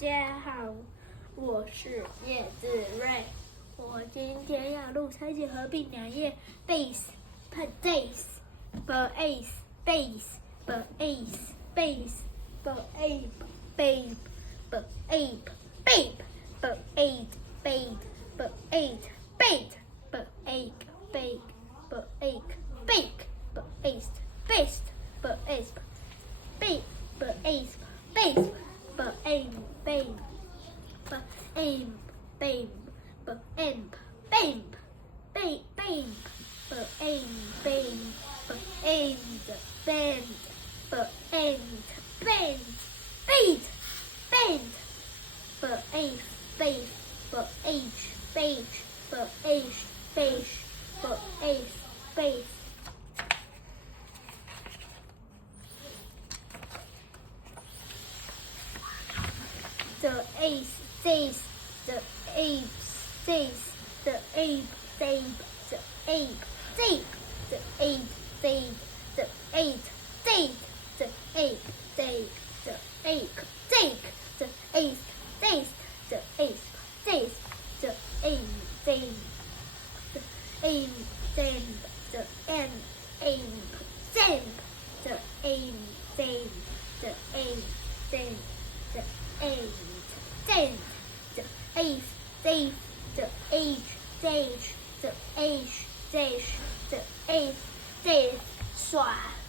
家好，我是叶子睿。我今天要录拆解合并两页 base days base base base base babe babe babe babe babe babe babe babe babe babe babe bake based based based babe based based aim babe aim babe aim babe babe babe aim babe aim band band band beat band age base age beige age beige age base The ace says, the ape says, the ape says, the ape says, the ape says, the ape says, the ape says, the ape says, the ape says, the ape says, the ape says, the ape says, the ape says, the ape says, the ape says, the ape says, the age says, the age says, the age says, the age says, 耍。